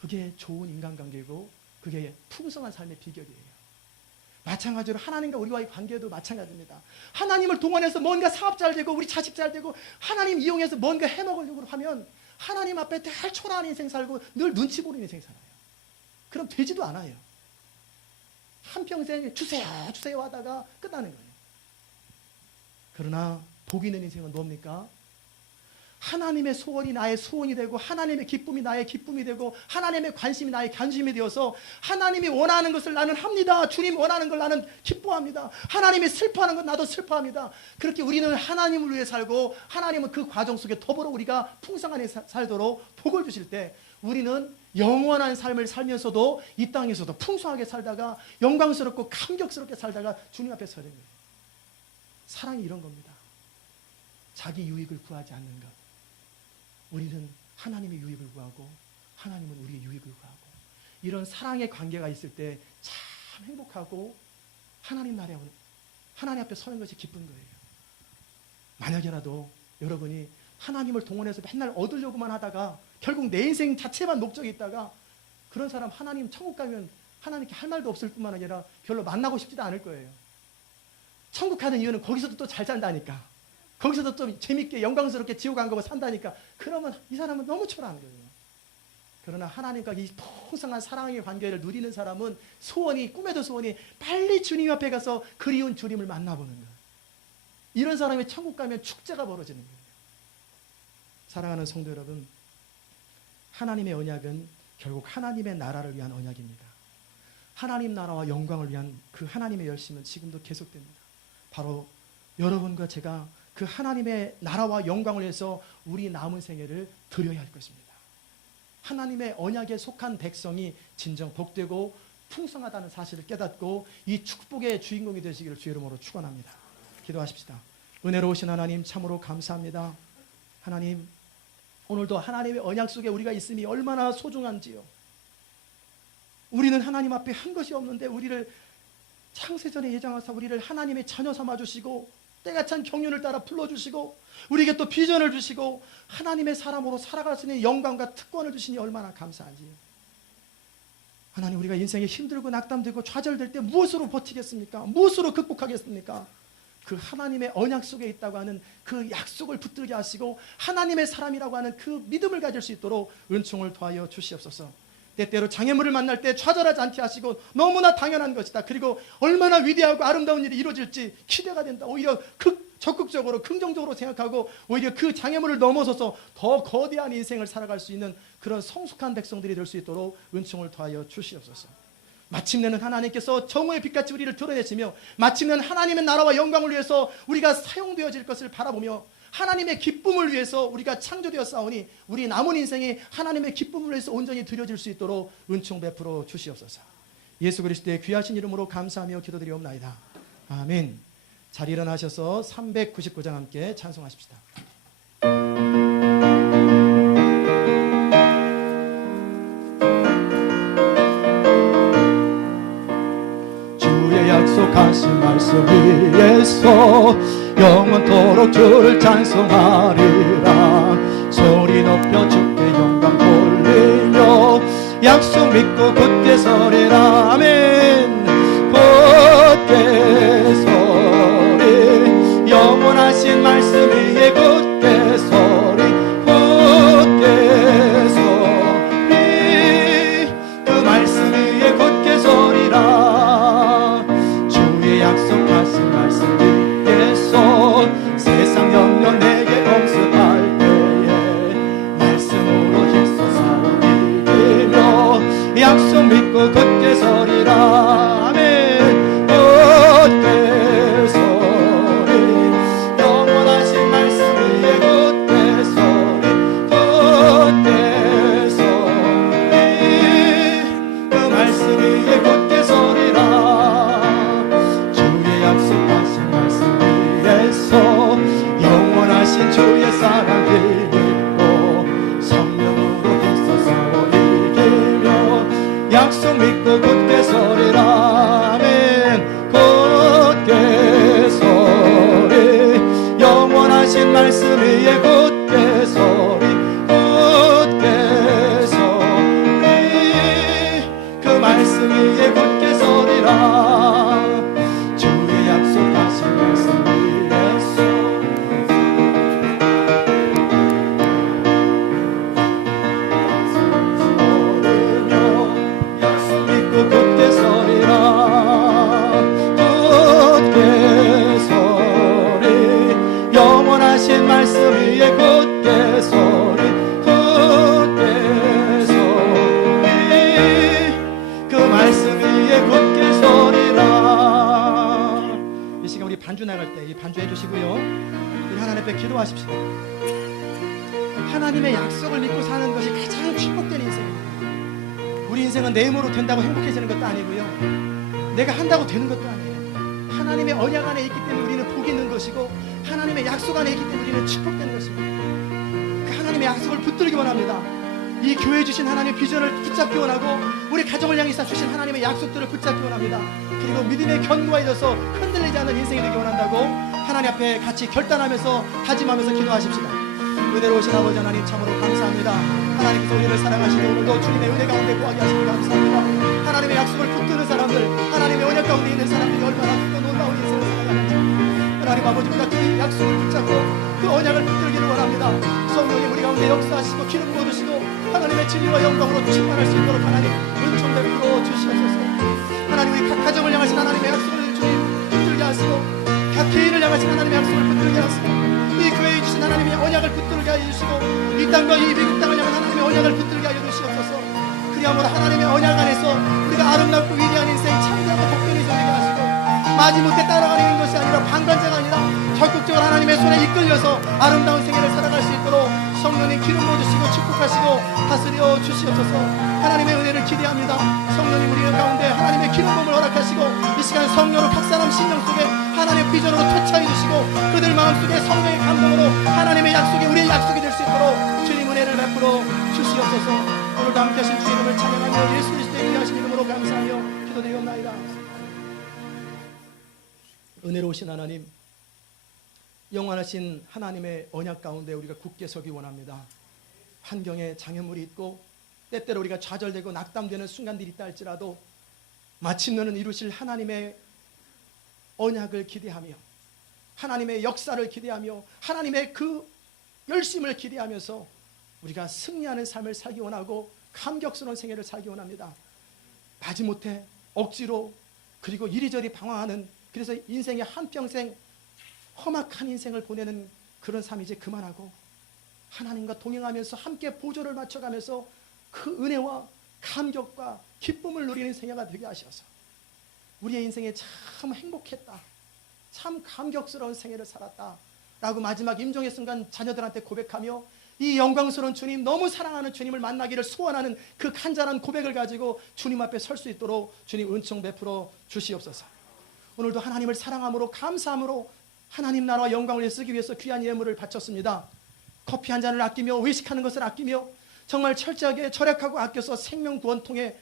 그게 좋은 인간관계고 그게 풍성한 삶의 비결이에요. 마찬가지로 하나님과 우리와의 관계도 마찬가지입니다. 하나님을 동원해서 뭔가 사업 잘 되고 우리 자식 잘 되고 하나님 이용해서 뭔가 해먹으려고 하면 하나님 앞에 늘 초라한 인생 살고 늘 눈치 보는 인생 살아요. 그럼 되지도 않아요. 한평생 주세요 주세요 하다가 끝나는 거예요. 그러나 복 있는 인생은 뭡니까? 하나님의 소원이 나의 소원이 되고 하나님의 기쁨이 나의 기쁨이 되고 하나님의 관심이 나의 관심이 되어서 하나님이 원하는 것을 나는 합니다. 주님 원하는 걸 나는 기뻐합니다. 하나님이 슬퍼하는 것 나도 슬퍼합니다. 그렇게 우리는 하나님을 위해 살고 하나님은 그 과정 속에 더불어 우리가 풍성하게 살도록 복을 주실 때 우리는 영원한 삶을 살면서도 이 땅에서도 풍성하게 살다가 영광스럽고 감격스럽게 살다가 주님 앞에 서는 거예요. 사랑이 이런 겁니다. 자기 유익을 구하지 않는 것. 우리는 하나님의 유익을 구하고 하나님은 우리의 유익을 구하고 이런 사랑의 관계가 있을 때 참 행복하고 하나님 나라에 하나님 앞에 서는 것이 기쁜 거예요. 만약에라도 여러분이 하나님을 동원해서 맨날 얻으려고만 하다가 결국 내 인생 자체만 목적이 있다가 그런 사람 하나님 천국 가면 하나님께 할 말도 없을 뿐만 아니라 별로 만나고 싶지도 않을 거예요. 천국 가는 이유는 거기서도 또 잘 산다니까. 거기서도 좀 재밌게 영광스럽게 지옥 안 가고 산다니까. 그러면 이 사람은 너무 초라한 거예요. 그러나 하나님과 이 풍성한 사랑의 관계를 누리는 사람은 소원이 꿈에도 소원이 빨리 주님 앞에 가서 그리운 주님을 만나보는 거예요. 이런 사람이 천국 가면 축제가 벌어지는 거예요. 사랑하는 성도 여러분, 하나님의 언약은 결국 하나님의 나라를 위한 언약입니다. 하나님 나라와 영광을 위한 그 하나님의 열심은 지금도 계속됩니다. 바로 여러분과 제가 그 하나님의 나라와 영광을 위해서 우리 남은 생애를 드려야 할 것입니다. 하나님의 언약에 속한 백성이 진정 복되고 풍성하다는 사실을 깨닫고 이 축복의 주인공이 되시기를 주의 이름으로 축원합니다. 기도하십시다. 은혜로우신 하나님 참으로 감사합니다. 하나님 오늘도 하나님의 언약 속에 우리가 있음이 얼마나 소중한지요. 우리는 하나님 앞에 한 것이 없는데 우리를 창세전에 예정하사 우리를 하나님의 자녀 삼아주시고 때가 찬 경륜을 따라 불러주시고 우리에게 또 비전을 주시고 하나님의 사람으로 살아갈 수 있는 영광과 특권을 주시니 얼마나 감사한지요. 하나님 우리가 인생에 힘들고 낙담되고 좌절될 때 무엇으로 버티겠습니까? 무엇으로 극복하겠습니까? 그 하나님의 언약 속에 있다고 하는 그 약속을 붙들게 하시고 하나님의 사람이라고 하는 그 믿음을 가질 수 있도록 은총을 더하여 주시옵소서. 때때로 장애물을 만날 때 좌절하지 않게 하시고 너무나 당연한 것이다. 그리고 얼마나 위대하고 아름다운 일이 이루어질지 기대가 된다. 오히려 적극적으로 긍정적으로 생각하고 오히려 그 장애물을 넘어서서 더 거대한 인생을 살아갈 수 있는 그런 성숙한 백성들이 될 수 있도록 은총을 더하여 주시옵소서. 마침내는 하나님께서 정오의 빛같이 우리를 드러내시며 마침내는 하나님의 나라와 영광을 위해서 우리가 사용되어질 것을 바라보며 하나님의 기쁨을 위해서 우리가 창조되었사오니 우리 남은 인생이 하나님의 기쁨을 위해서 온전히 드려질 수 있도록 은총 베풀어 주시옵소서. 예수 그리스도의 귀하신 이름으로 감사하며 기도드리옵나이다. 아멘. 자리 일어나셔서 399장 함께 찬송하십시다. 주의 약속하신 말씀 위에서 영원토록 주를 찬송하리라. 소리 높여 주께 영광 돌리며 약속 믿고 굳게 서리라. 아멘. 굳게 서리 영원하신 말씀 위에 굳게 서리 굳게 서리 그 말씀 위에 굳게 서리라. 주의 약속하신 말씀 세상 영영 내게 공습할 때에 말씀으로 힘써 싸워 이기며 약속 믿고 굳게 서리라. 아멘. 굳게 서리 영원하신 말씀 위에 굳게 서리 굳게 서리 그 말씀 위에 굳게 서리라. 주의 약속하신 말씀 영원하신 주의 사랑을 믿고 성령으로 힘써 싸워 이기며 믿고 굳게 서리라. 아멘. 굳게 서리. 영원하신 말씀 위에 굳게 서리. 굳게 서리. 그 말씀 위에 굳게 서리라. 주의 약속하신 말씀 위에서 굳게 서리라. 굳게 서리. 영원하신 말씀 위에 굳게 서리. 굳게 서리. 그 말씀 위에 굳게 서리라. 이 시간 우리 반주 나갈 때 이 반주 해주시고요, 우리 하나님 앞에 기도하십시오. 하나님의 약속을 믿고 사는 것이 가장 축복된 인생입니다. 우리 인생은 내 힘으로 된다고 행복해지는 것도 아니고요, 내가 한다고 되는 것도 아니에요. 하나님의 언약 안에 있기 때문에 우리는 복이 있는 것이고, 하나님의 약속 안에 있기 때문에 우리는 축복되는 것입니다. 그 하나님의 약속을 붙들기 원합니다. 이 교회 주신 하나님의 비전을 붙잡기 원하고, 우리 가정을 향해서 주신 하나님의 약속들을 붙잡기 원합니다. 그리고 믿음의 견고가 이뤄서 흔들리지 않는 인생이 되기 원한다고 하나님 앞에 같이 결단하면서 다짐하면서 기도하십시다. 은혜로우신 아버지 하나님, 참으로 감사합니다. 하나님께서 우리를 사랑하시고 오늘도 주님의 은혜 가운데 구하게 하시니 감사합니다. 하나님의 약속을 붙드는 사람들, 하나님의 언약 가운데 있는 사람들이 얼마나 크고 놀라운 인생을 살아가는지, 하나님 아버지, 우리가 그 약속을 붙잡고 그 언약을 붙들기를 원합니다. 성령님 우리 가운데 역사하시고 기름 부어주시고 하나님의 진리와 영광으로 충만할 수 있도록 하나님 은총 베풀어 주시옵소서. 하나님 우리 각 가정을 향하신 하나님의 약속을 주님 붙들게 하시고, 각 개인을 향하신 하나님의 약속을 붙들게 하시고, 이 교회에 주신 하나님의 언약을 붙들게 하여 주시고, 이 땅과 이 미국 땅을 향한 하나님의 언약을 붙들게 하여 주시옵소서. 그리하므로 하나님의 언약 안에서 우리가 아름답고 위대한 인생, 참되고 복된 인생 되게 하시고, 마지못해 따라가는 것이 아니라 방관자가 아니라 적극적으로 하나님의 손에 이끌려서 아름다운 생애를 살아갈 수 있도록 성령님 기름 부어주시고 축복하시고 다스려 주시옵소서. 하나님의 은혜를 기대합니다. 성령님 우리 가운데 하나님의 기름 부음을 허락하시고, 이 시간 성령으로 각 사람 심령 속에 하나님의 비전으로 투차해 주시고, 그들 마음속에 성령의 감동으로 하나님의 약속이 우리의 약속이 될 수 있도록 주님 은혜를 베풀어 주시옵소서. 오늘도 함께 하신 주의 이름을 찬양하며 예수 그리스도의 귀하신 이름으로 감사하며 기도드리옵나이다. 은혜로우신 하나님, 영원하신 하나님의 언약 가운데 우리가 굳게 서기 원합니다. 환경에 장애물이 있고 때때로 우리가 좌절되고 낙담되는 순간들이 있다 할지라도 마침내는 이루실 하나님의 언약을 기대하며, 하나님의 역사를 기대하며, 하나님의 그 열심을 기대하면서 우리가 승리하는 삶을 살기 원하고 감격스러운 생애를 살기 원합니다. 마지못해 억지로, 그리고 이리저리 방황하는, 그래서 인생의 한평생 험악한 인생을 보내는 그런 삶이 이제 그만하고, 하나님과 동행하면서 함께 보조를 맞춰가면서 그 은혜와 감격과 기쁨을 누리는 생애가 되게 하셔서 우리의 인생에 참 행복했다, 참 감격스러운 생애를 살았다 라고 마지막 임종의 순간 자녀들한테 고백하며, 이 영광스러운 주님, 너무 사랑하는 주님을 만나기를 소원하는 그 간절한 고백을 가지고 주님 앞에 설 수 있도록 주님 은총 베풀어 주시옵소서. 오늘도 하나님을 사랑함으로 감사함으로 하나님 나라와 영광을 쓰기 위해서 귀한 예물을 바쳤습니다. 커피 한 잔을 아끼며 외식하는 것을 아끼며 정말 철저하게 절약하고 아껴서 생명구원통에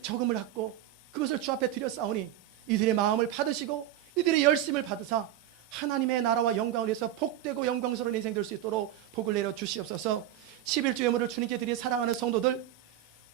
저금을 하고 그것을 주 앞에 드렸사오니, 이들의 마음을 받으시고 이들의 열심을 받으사 하나님의 나라와 영광을 위해서 복되고 영광스러운 인생 될 수 있도록 복을 내려 주시옵소서. 11조 예물을 주님께 드린 사랑하는 성도들,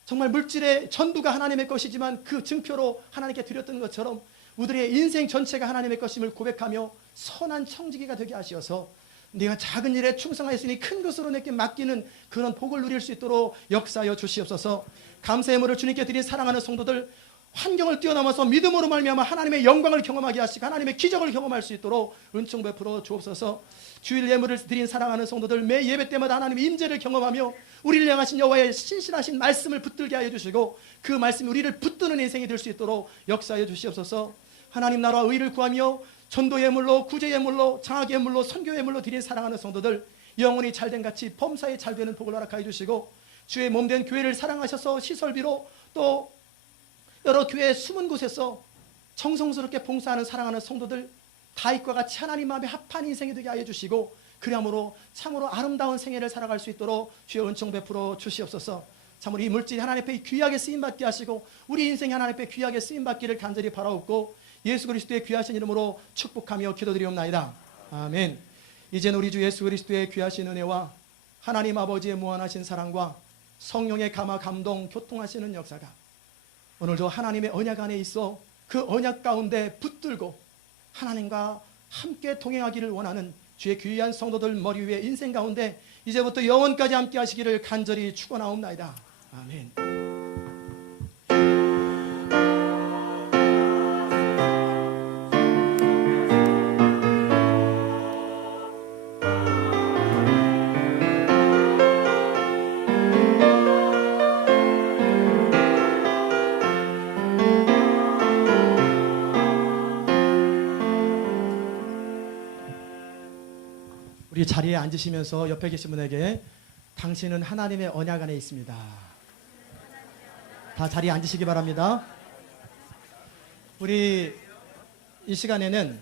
정말 물질의 전부가 하나님의 것이지만 그 증표로 하나님께 드렸던 것처럼 우리의 인생 전체가 하나님의 것임을 고백하며 선한 청지기가 되게 하시어서 내가 작은 일에 충성하였으니 큰 것으로 내게 맡기는 그런 복을 누릴 수 있도록 역사하여 주시옵소서. 감사의 예물을 주님께 드린 사랑하는 성도들, 환경을 뛰어넘어서 믿음으로 말미암아 하나님의 영광을 경험하게 하시고 하나님의 기적을 경험할 수 있도록 은총 베풀어 주옵소서. 주일 예물을 드린 사랑하는 성도들, 매 예배 때마다 하나님의 임재를 경험하며 우리를 향하신 여호와의 신실하신 말씀을 붙들게 하여 주시고 그 말씀이 우리를 붙드는 인생이 될 수 있도록 역사하여 주시옵소서. 하나님 나라와 의를 구하며 전도 예물로, 구제 예물로, 장학 예물로, 선교 예물로 드린 사랑하는 성도들, 영혼이 잘된 같이 범사에 잘되는 복을 허락하여 주시고, 주의 몸된 교회를 사랑하셔서 시설비로 또 여러 교회의 숨은 곳에서 정성스럽게 봉사하는 사랑하는 성도들, 다윗과 같이 하나님 마음에 합한 인생이 되게 하여 주시고, 그러므로 참으로 아름다운 생애를 살아갈 수 있도록 주의 은총 베풀어 주시옵소서. 참으로 이 물질이 하나님 앞에 귀하게 쓰임받게 하시고 우리 인생이 하나님 앞에 귀하게 쓰임받기를 간절히 바라옵고 예수 그리스도의 귀하신 이름으로 축복하며 기도드리옵나이다. 아멘. 이제는 우리 주 예수 그리스도의 귀하신 은혜와 하나님 아버지의 무한하신 사랑과 성령의 감화 감동 교통하시는 역사가 오늘도 하나님의 언약 안에 있어 그 언약 가운데 붙들고 하나님과 함께 동행하기를 원하는 주의 귀한 성도들 머리 위에 인생 가운데 이제부터 영원까지 함께 하시기를 간절히 축원하옵나이다. 아멘. 우리 자리에 앉으시면서 옆에 계신 분에게 당신은 하나님의 언약 안에 있습니다. 다 자리에 앉으시기 바랍니다. 우리 이 시간에는